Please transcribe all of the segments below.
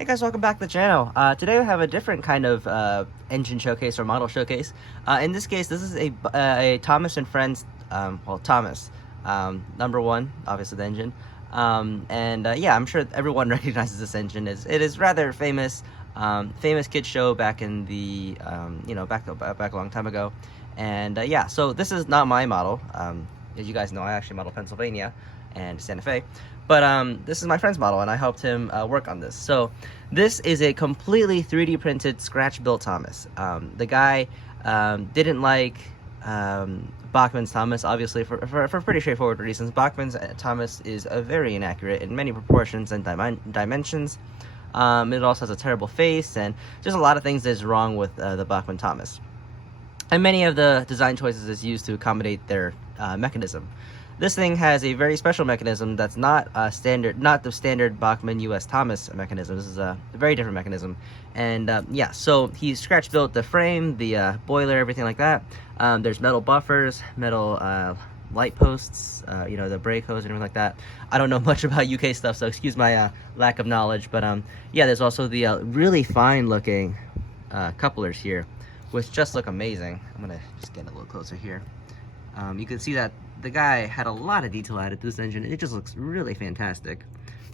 Hey guys, welcome back to the channel. Today we have a different kind of engine showcase or model showcase. In this case, this is a Thomas and Friends, Thomas, number one, obviously the engine. Yeah, I'm sure everyone recognizes this engine. It is rather famous, famous kid show back in the, back a long time ago. Yeah, so this is not my model. As you guys know, I actually model Pennsylvania and Santa Fe. But this is my friend's model, and I helped him work on this. So this is a completely 3D printed Scratch-built Thomas. The guy didn't like Bachmann's Thomas, obviously, for pretty straightforward reasons. Bachmann's Thomas is very inaccurate in many proportions and dimensions. It also has a terrible face, and just a lot of things that's wrong with the Bachmann Thomas. And many of the design choices is used to accommodate their mechanism. This thing has a very special mechanism that's not the standard Bachmann US Thomas mechanism. This is a very different mechanism. And yeah, so he scratch built the frame, the boiler, everything like that. There's metal buffers, metal light posts, the brake hose and everything like that. I don't know much about UK stuff, so excuse my lack of knowledge. But yeah, there's also the really fine looking couplers here, which just look amazing. I'm gonna just get a little closer here. You can see that the guy had a lot of detail added to this engine. It just looks really fantastic.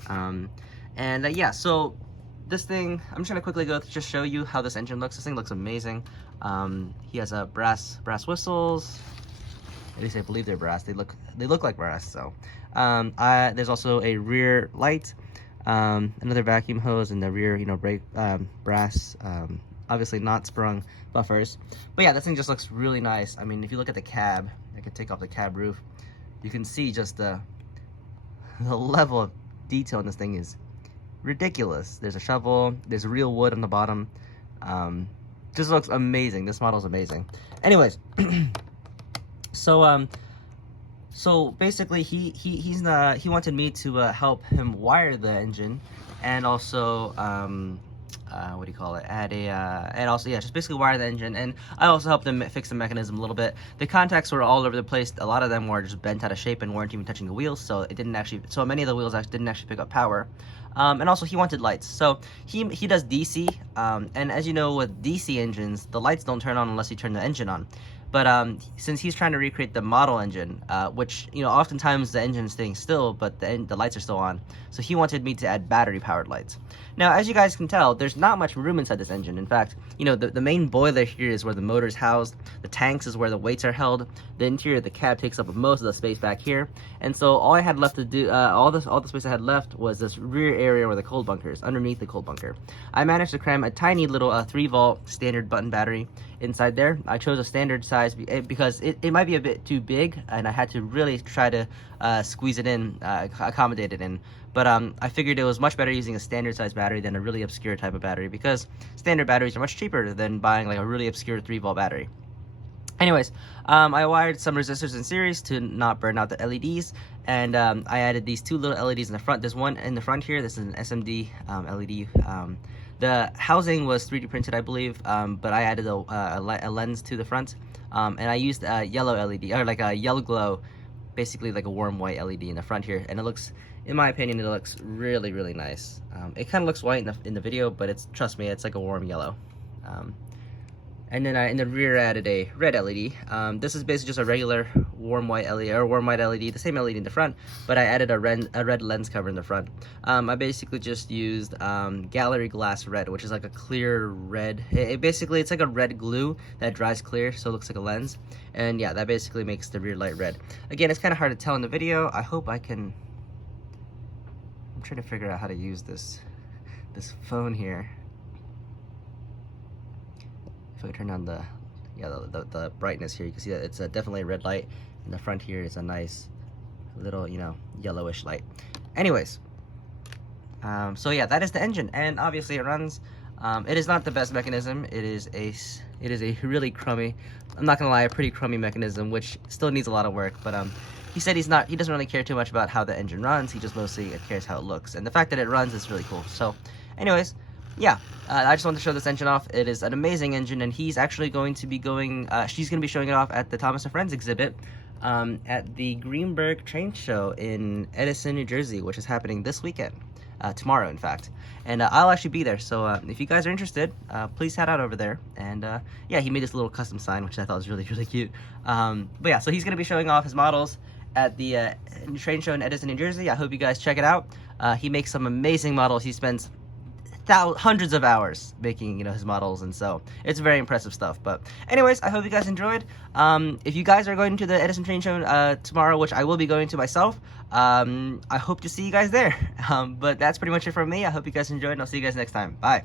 Yeah, so this thing, I'm just gonna quickly go to just show you how this engine looks. This thing looks amazing. He has a brass whistles. At least I believe they're brass. They look like brass. So there's also a rear light, another vacuum hose, and the rear brake brass. Obviously not sprung buffers, but yeah, this thing just looks really nice. I mean, if you look at the cab, I could take off the cab roof, you can see just the level of detail in this thing is ridiculous. There's a shovel, there's real wood on the bottom. Just looks amazing. This model's amazing. Anyways, so basically he wanted me to help him wire the engine, and also what do you call it, and also, yeah, just basically wire the engine. And I also helped them fix the mechanism a little bit. The contacts were all over the place. A lot of them were just bent out of shape and weren't even touching the wheels, so many of the wheels actually didn't actually pick up power. And also he wanted lights, so he does DC, and as you know, with DC engines, the lights don't turn on unless you turn the engine on. But since he's trying to recreate the model engine, which, oftentimes the engine's staying still, but the lights are still on, so he wanted me to add battery-powered lights. Now, as you guys can tell, there's not much room inside this engine. In fact, the main boiler here is where the motor's housed, the tanks is where the weights are held, the interior of the cab takes up most of the space back here, and so all I had left to do, all the space I had left was this rear area where the cold bunker is, underneath the cold bunker. I managed to cram a tiny little 3-volt standard button battery inside there. I chose a standard size because it might be a bit too big, and I had to really try to squeeze it in, accommodate it in. But I figured it was much better using a standard size battery than a really obscure type of battery, because standard batteries are much cheaper than buying like a really obscure 3-volt battery. Anyways, I wired some resistors in series to not burn out the LEDs, and I added these two little LEDs in the front. There's one in the front here. This is an SMD LED. The housing was 3D printed, I believe, but I added a lens to the front, and I used a yellow LED, or like a yellow glow, basically like a warm white LED in the front here, and it looks, in my opinion, it looks really, really nice. It kind of looks white in the video, but trust me, it's like a warm yellow. And then in the rear I added a red LED. This is basically just a regular warm white LED, or warm white LED, the same LED in the front, but I added a red lens cover in the front. I basically just used gallery glass red, which is like a clear red. It's like a red glue that dries clear, so it looks like a lens. And yeah, that basically makes the rear light red. Again, it's kind of hard to tell in the video. I hope I can. I'm trying to figure out how to use this phone here. If I turn on the brightness here, you can see that it's definitely a red light. In the front here is a nice little, yellowish light. Anyways, so yeah, that is the engine, and obviously it runs. It is not the best mechanism. It is a really crummy, I'm not gonna lie, a pretty crummy mechanism, which still needs a lot of work. But he said he doesn't really care too much about how the engine runs. He just mostly cares how it looks, and the fact that it runs is really cool. So, anyways. Yeah, I just wanted to show this engine off. It is an amazing engine, and he's actually going to be she's going to be showing it off at the Thomas & Friends exhibit at the Greenberg Train Show in Edison, New Jersey, which is happening this weekend. tomorrow, in fact. And I'll actually be there, so if you guys are interested, please head out over there. And yeah, he made this little custom sign, which I thought was really, really cute. But yeah, so he's going to be showing off his models at the train show in Edison, New Jersey. I hope you guys check it out. He makes some amazing models. He spends hundreds of hours making, his models, and so it's very impressive stuff. But anyways, I hope you guys enjoyed. If you guys are going to the Edison train show tomorrow, which I will be going to myself, I hope to see you guys there. But that's pretty much it from me. I hope you guys enjoyed, and I'll see you guys next time. Bye.